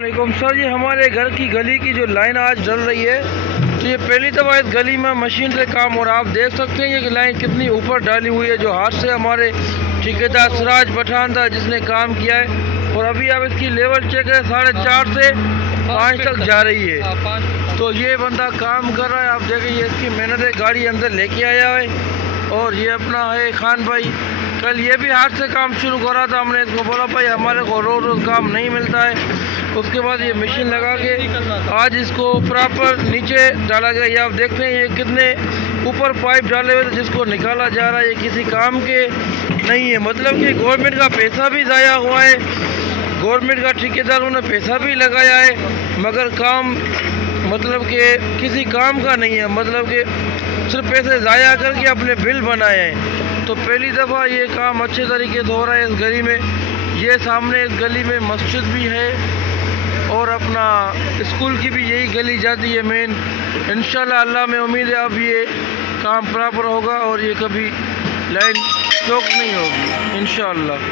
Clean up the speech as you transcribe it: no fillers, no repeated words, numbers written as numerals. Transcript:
वालेकुम सर, ये हमारे घर की गली की जो लाइन आज डल रही है, तो ये पहली दफ़ा इस गली में मशीन से काम हो रहा है। आप देख सकते हैं ये लाइन कितनी ऊपर डाली हुई है, जो हाथ से हमारे ठेकेदार सिराज पठान था जिसने काम किया है। और अभी आप इसकी लेवल चेक है, 4.5 से 5 तक जा रही है। तो ये बंदा काम कर रहा है, आप देखें ये इसकी मेहनत है। गाड़ी अंदर लेके आया है और ये अपना है खान भाई। कल ये भी हाथ से काम शुरू करा था, हमने इसको बोला भाई हमारे को रोज़ रोज़ काम नहीं मिलता है। उसके बाद ये मशीन लगा के आज इसको प्रॉपर नीचे डाला गया। ये आप देखते हैं ये कितने ऊपर पाइप डाले हुए थे जिसको निकाला जा रहा है। ये किसी काम के नहीं है, मतलब कि गवर्नमेंट का पैसा भी ज़ाया हुआ है, गवर्नमेंट का ठेकेदारों ने पैसा भी लगाया है, मगर काम मतलब कि किसी काम का नहीं है, मतलब कि सिर्फ पैसे ज़ाया करके अपने बिल बनाए हैं। तो पहली दफ़ा ये काम अच्छे तरीके से हो रहा है इस गली में। ये सामने इस गली में मस्जिद भी है और अपना स्कूल की भी यही गली जाती है मेन। इंशाल्लाह अल्लाह में उम्मीद है अब ये काम प्रॉपर होगा और ये कभी लाइन चौक नहीं होगी इंशाल्लाह।